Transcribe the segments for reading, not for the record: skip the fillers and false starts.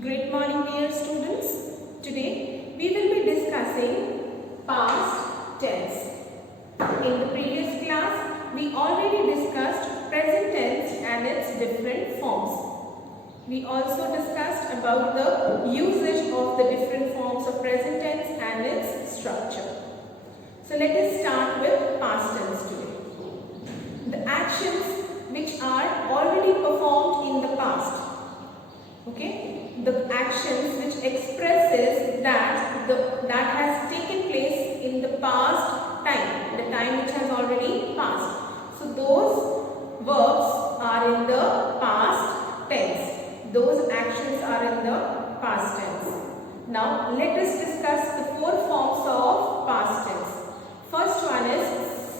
Great morning, dear students. Today we will be discussing past tense. In the previous class, we already discussed present tense and its different forms. We also discussed about the usage of the different forms of present tense and its structure. So let us start with past tense today. The actions which are already performed in the past. Okay? The actions which expresses that has taken place in the past time, the time which has already passed. So those verbs are in the past tense. Those actions are in the past tense. Now let us discuss the four forms of past tense. First one is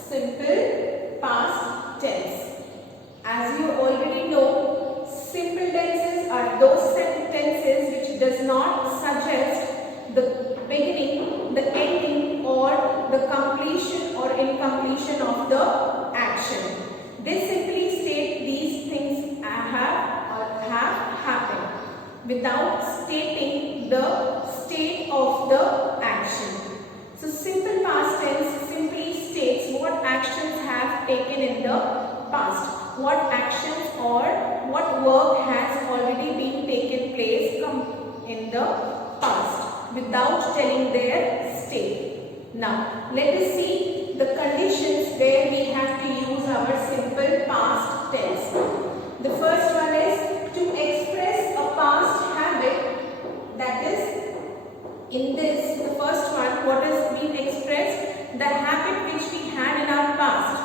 simple past tense. As you already know, simple tenses are those sentences which does not suggest the beginning, the ending or the completion or incompletion of the action. They simply state these things have happened without stating the state of the action. So simple past tense simply states what actions have taken in the past, what actions or what work has already been taken place in the past without telling their state. Now let us see the conditions where we have to use our simple past tense. The first one is to express a past habit, that is in this, the first one, what has been expressed? The habit which we had in our past.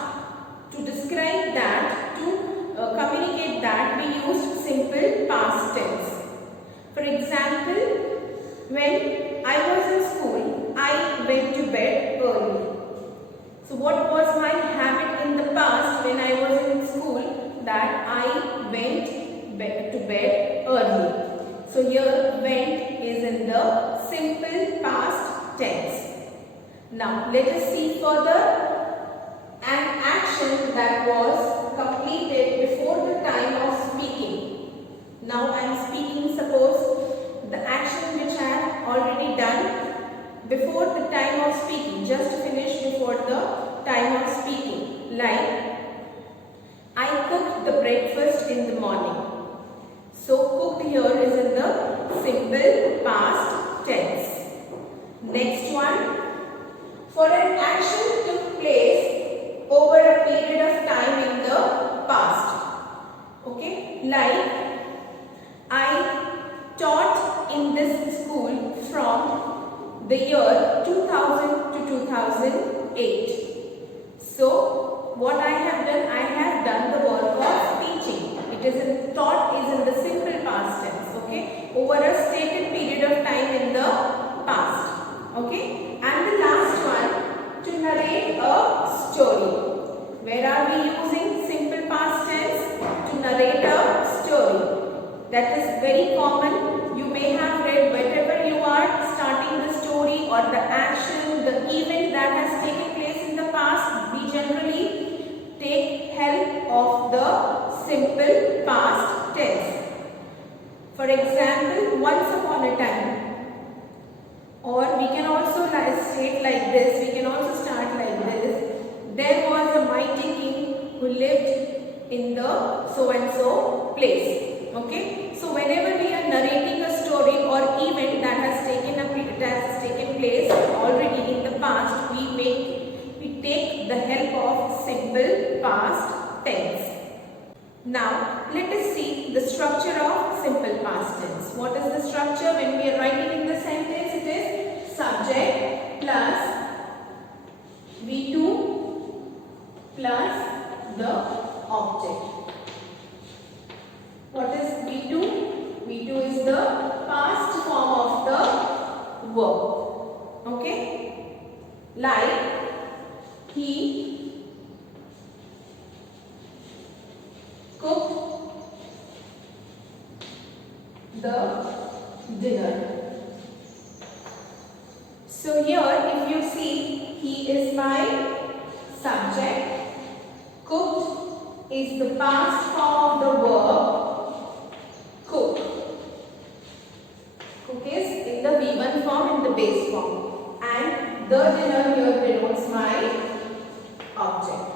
To describe that, to communicate that, we used simple past tense. For example, when I was in school, I went to bed early. So what was my habit in the past when I was in school? That I went to bed early. So here went is in the simple past tense. Now let us see further an action that was completed before the time of speaking. Now I am speaking, suppose the action which I have already done before the time of speaking, just finished before the time of speaking. Like, I cooked the breakfast in the morning. So cooked here is in the simple past tense. Next one, for an action took place over a period of time in the past. Okay, like I taught in this school from the year 2000 to 2008. So what I have done the work of teaching. It is in taught is in the simple past tense. Okay, over a stated period of time in the past. Okay, and the last one, to narrate a story. Where are we using simple past tense? To narrate a story. That is very common. You may have read wherever you are starting the story or the action, the event that has taken place in the past. We generally take help of the simple past tense. For example, once upon a time. Or we can also state like this, we can also start like this. There was a mighty king who lived in the so and so place. Okay, so whenever we are narrating a story or event that has taken place already in the past, we take the help of simple past tense. Now let us see the structure of simple past tense. What is the structure when we are writing in the sentence? It is subject plus V2 plus the object. What is V2? V2 is the past form of the verb. Okay? Like he cooked the dinner. So here if you see, he is my subject, cooked is the past form of the verb cook. Okay, in the V1 form, in the base form, and the dinner here denotes my object.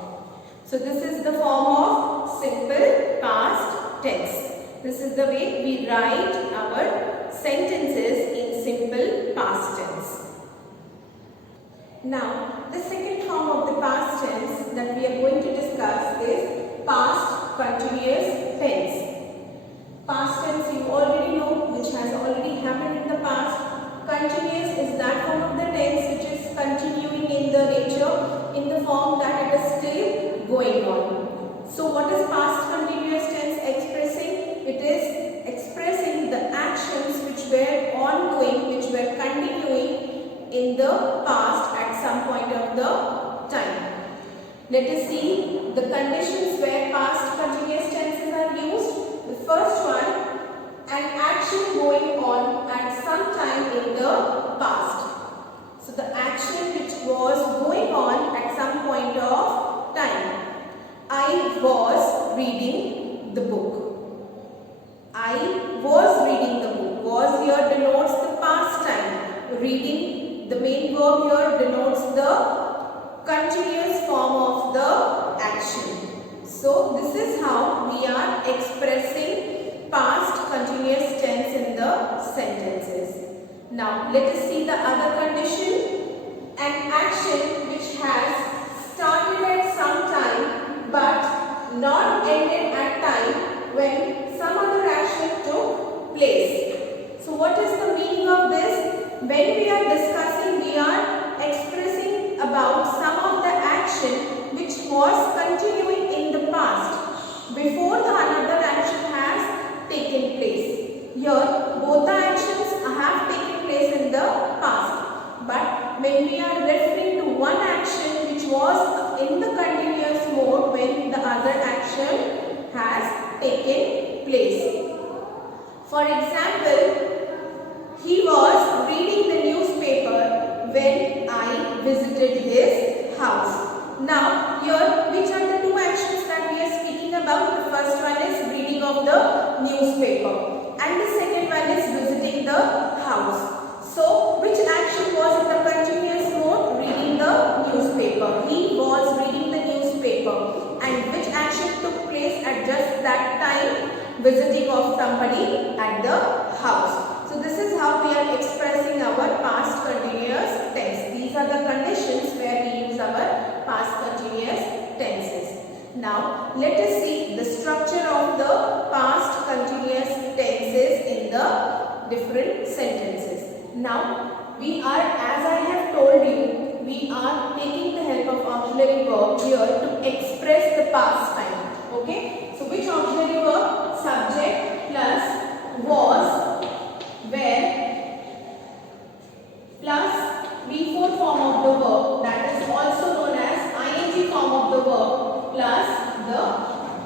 So this is the form of simple past tense. This is the way we write our sentences in simple past tense. Now, the second form of the past tense that we are going to discuss is past continuous tense. Past tense you already know, which has already happened in the past. Continuous is that form of the tense which is continuing in the nature, in the form that it is still going on. So what is past continuous tense expressing? It is expressing the actions which were ongoing, which were continuing in the past at some point of the time. Let us see the conditions where past continuous tenses are used. The first one, an action going on at some time in the past. So the action which was going on at some point of time. I was reading the book. I was reading the book. Was here denotes the past time. Reading, the main verb here denotes the continuous form of the action. So this is how we are expressing past continuous tense in the sentences. Now let us see the other condition. An action which has started at some time but not ended at time when some other action took place. So what is the meaning of this? When we are discussing, we are expressing about some of the action which was continuing in the past before the another action has taken place. Here both the actions have taken place in the past, but when we are referring to one action which was in the continuous mode when the other action has taken place. For example, he was reading the newspaper when I visited his house. Now here, which are the two actions that we are speaking about? The first one is reading of the newspaper and the second one is visiting the house. So which action was in the continuous mode? Reading the newspaper. He was reading the newspaper. And which action took place at just that time? Visiting of somebody at the house. So this is how we are expressing our past continuous tense. These are the conditions where we use our past continuous tenses. Now let us see the structure of the past continuous tenses in the different sentences. Now we are, as I have told you, we are taking the help of auxiliary verb here to express the past time. Okay. So which auxiliary verb? Subject plus was, where plus V4 form of the verb, that is also known as ing form of the verb, plus the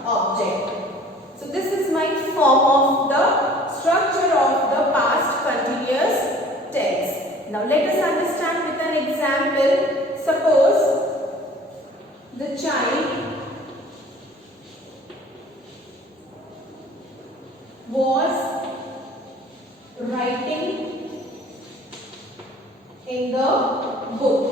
object. So this is my form of the structure of the past continuous tense. Now let us understand with an example. Suppose the child was writing in the book.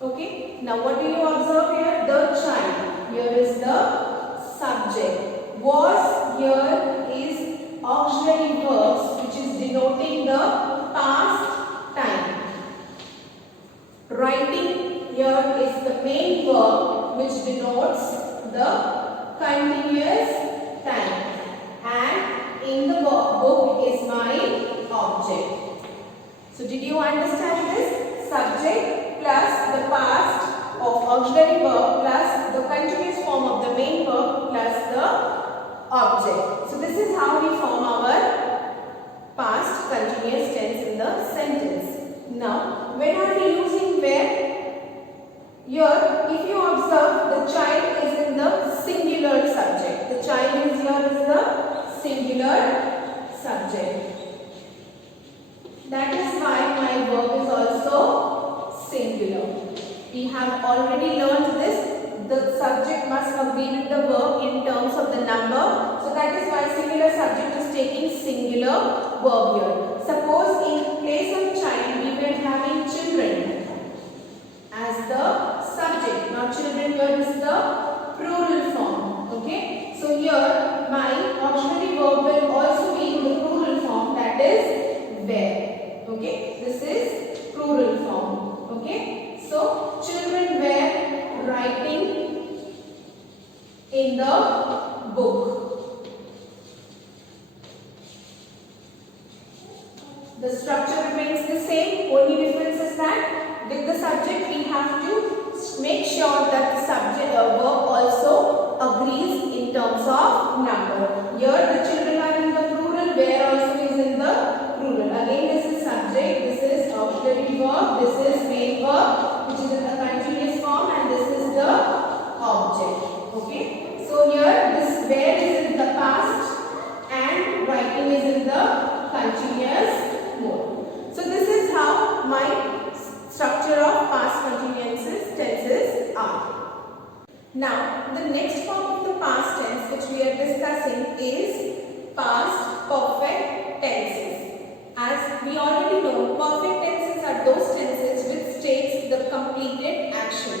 Okay. Now what do you observe here? The child. Here is the subject. Was here is auxiliary verbs which is denoting the past time. Writing here is the main verb which denotes the continuous time, and in the book is my object. So did you understand this? Subject plus the past of auxiliary verb plus the continuous form of the main verb plus the object. So this is how we form our past continuous tense in the sentence. Now when are we using where? Here, if you observe, the child is in the singular subject. The child is here is the singular subject. That is why my verb is also singular. We have already learned this. The subject must agree with the verb in terms of the number. So singular verb here. Suppose in place of child we were having children as the subject. Now children here is the plural form. Okay. So here my auxiliary verb will also be in the plural form, that is were. Okay. This is plural form. Okay. So children were writing in the book. The structure remains the same, only difference is that with the subject we have to make sure that the subject verb also agrees in terms of number. Here the children are in the plural, where also is in the plural. Again this is subject, this is auxiliary verb, this is main verb which is in the continuous form, and this is the object. Okay. So here this where is in the past and writing is in the continuous mode. So this is how my structure of past continuous tenses are. Now the next form of the past tense which we are discussing is past perfect tenses. As we already know, perfect tenses are those tenses which states the completed action.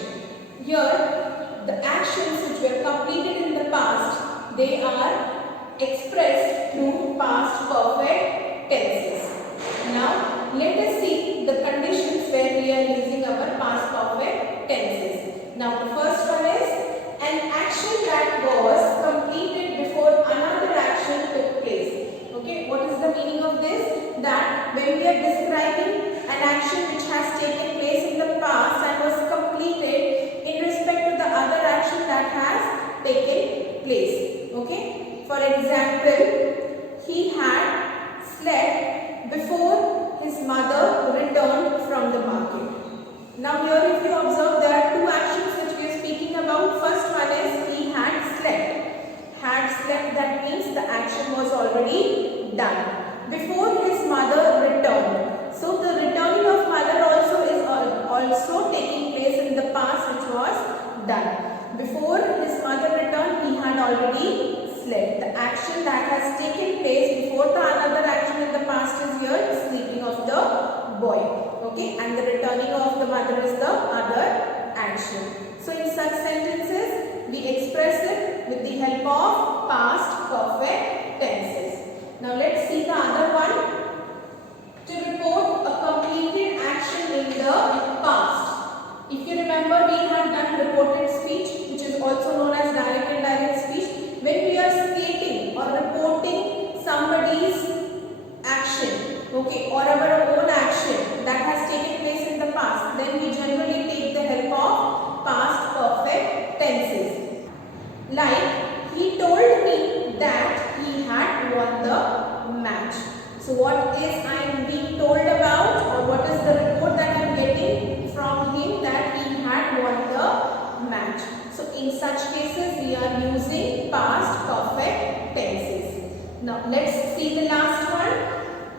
Here the actions which were completed in the past, they are expressed through past perfect tenses. Now let us see the conditions where we are using our past perfect tenses. Now the first one is an action that was completed before another action took place. Okay, what is the meaning of this? That when we are describing an action which has taken place in the past and was completed in respect to the other action that has taken place. Okay, for example, he had slept before his mother returned from the market. Now here if you observe, there are two actions which we are speaking about. First one is he had slept. Had slept, that means the action was already done. Before his mother returned. So the returning of mother also is also taking place in the past which was done. Before his mother returned, he had already slept. The action that has taken place before the another action in the past is here sleeping of the boy. Okay, and the returning of the mother is the other action. So in such sentences we express it with the help of past perfect tenses. Now let's see the other one. To report a completed action in the past. If you remember, we have done reported speech, which is also known as direct and indirect speech. When we are stating or reporting somebody's action, okay, or our own action that has taken place in the past, then we generally take the help of past perfect tenses. Like, he told me that he had won the match. So what is I am being told about, or what is the report that I am getting from him, that he had won the match. So in such cases we are using past perfect tenses. Now let's see the last one.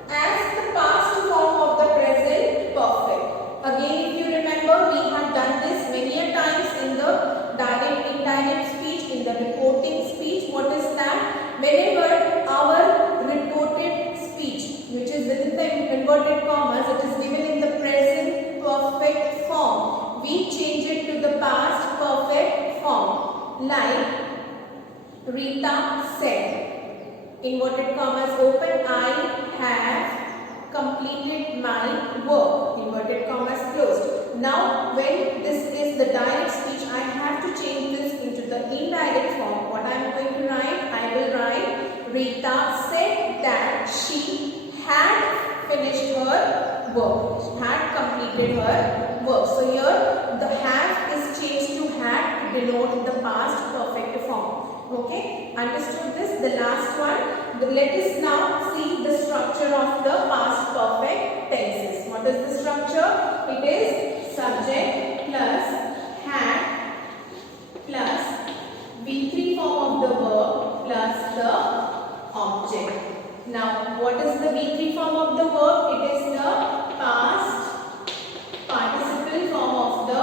As the past form of the present perfect. Again if you remember, we have done this many a times in the direct indirect speech, in the reporting speech. What is that? Whenever our reported speech, which is within the inverted commas, it is given in the present perfect form, we change it to the past perfect form. Like Rita said, inverted commas open, I have completed my work, inverted commas closed. Now when this is the direct speech, I have to change this into the indirect form. What I am going to write? I will write Rita said that she had finished her work, she had completed her work. So here the have is changed to had to denote the past perfect form. Okay, understood this? The last one. Let us now see the structure of the past perfect tenses. What is the structure? It is subject plus had plus V3 form of the verb plus the object. Now what is the V3 form of the verb? It is the past participle form of the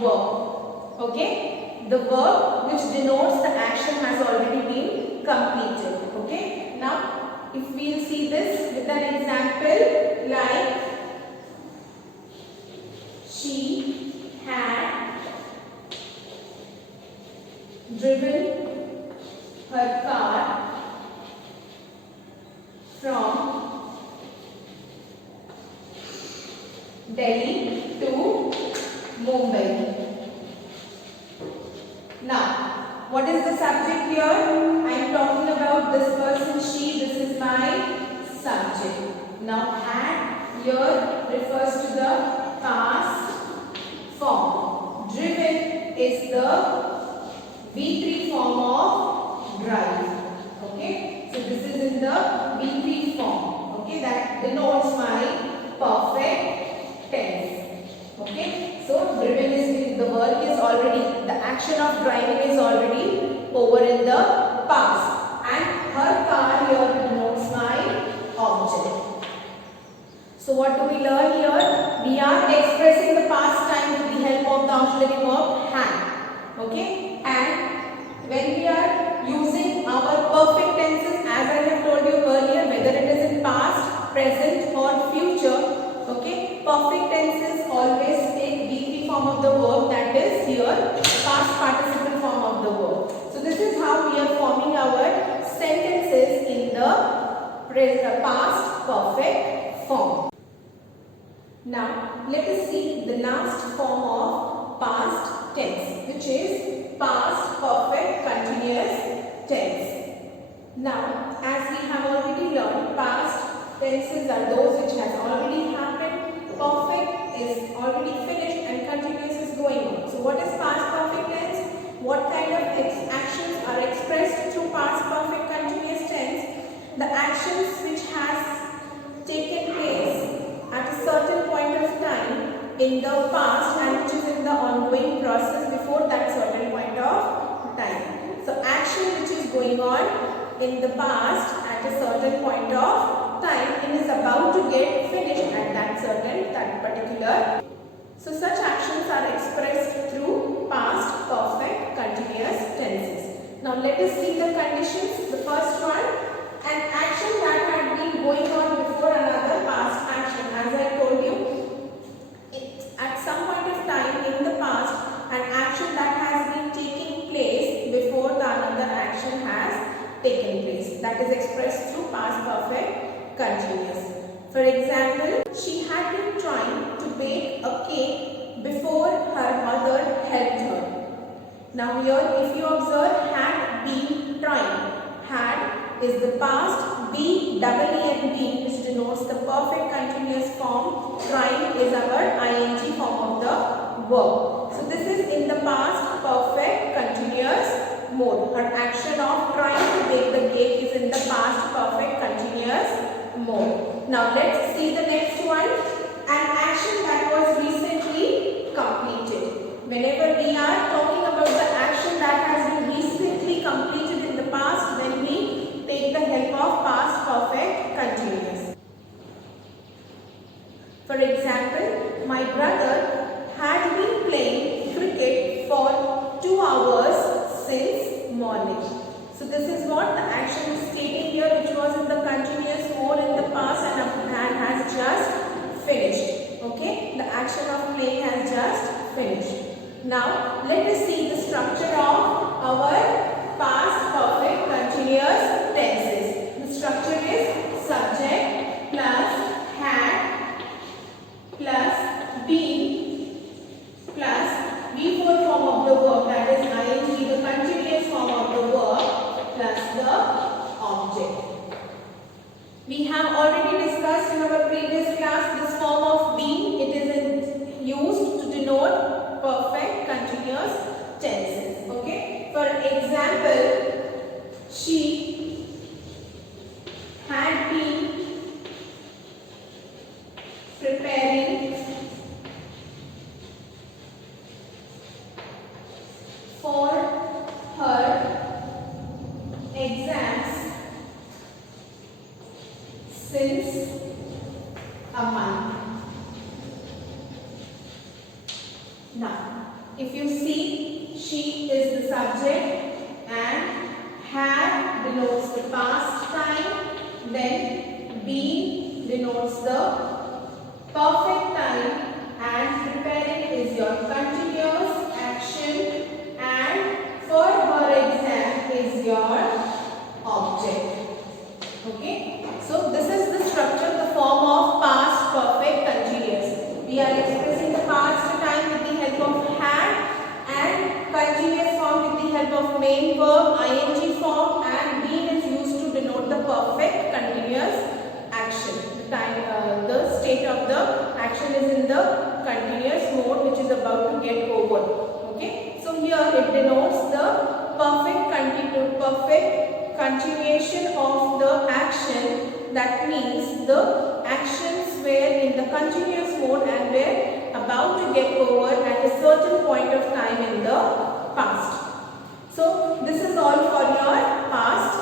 verb. Okay, the verb which denotes the action has already been completed. Okay, now if we Delhi to Mumbai. Now, what is the subject here? I am talking about this person, she. This is my subject. Now, had here refers to the past form. Driven is the V3 form of drive. Okay, so this is in the V3 form. Okay, that denotes my perfect tense. Okay, so driven is the work is already, the action of driving is already over in the past, and her car here denotes my object. So what do we learn here? We are expressing the past time with the help of the auxiliary verb had. Okay, and when we are using our perfect tenses, as I have told you earlier, whether it is in past, present or future, okay, perfect tenses always take V3 form of the verb, that is here past participle form of the verb. So this is how we are forming our sentences in the past perfect form. Now let us see the last form of past tense, which is past perfect continuous tense. Now, as we have already learned, past tenses are those which has already happened, perfect is already finished, and continuous is going on. So what is past perfect tense? What kind of actions are expressed through past perfect continuous tense? The actions which has taken place at a certain point of time in the past and which is in the ongoing process before that certain point of time. So action which is going on in the past at a certain point of time and is about to get finished at that particular. So such actions are expressed through past perfect continuous tenses. Now let us see the conditions. The first one, an action that had been going on before another past action. As I told you, at some point of time in the past, an action that has been taking place before the another action has taken place. That is expressed through past perfect continuous. For example, she had been trying to bake a cake before her mother helped her. Now here, if you observe, had been trying. Had is the past, and been, which denotes the perfect continuous form. Trying is our ing form of the verb. So this is in the past perfect continuous mode. Her action of trying to bake the cake is in the past perfect continuous mode. Now let's see the next one. An action that was recently completed. Whenever we are talking about the action that has been recently completed in the past, then we take the help of past perfect continuous. For example, my brother had been playing cricket for 2 hours since morning. So this is what the action is stating here, which was in the continuous mode in the past and has just finished. Okay, the action of playing has just finished. Now let us see the structure of our past perfect continuous tenses. The structure is subject plus had plus been plus V4 form of the verb, that is ing, the continuous form of the verb, plus the object. We have already discussed in our previous class this form of being. It is used to denote perfect continuous tenses. Okay. For example, she had been preparing for her exams since a month. Now, if you see, she is the subject and had denotes the past time, then been denotes the perfect time, and preparing is your continuous action, and for her exam is your object. Okay, so this is the structure, the form of past perfect continuous. We are continuation of the action, that means the actions were in the continuous mode and were about to get over at a certain point of time in the past. So this is all for your past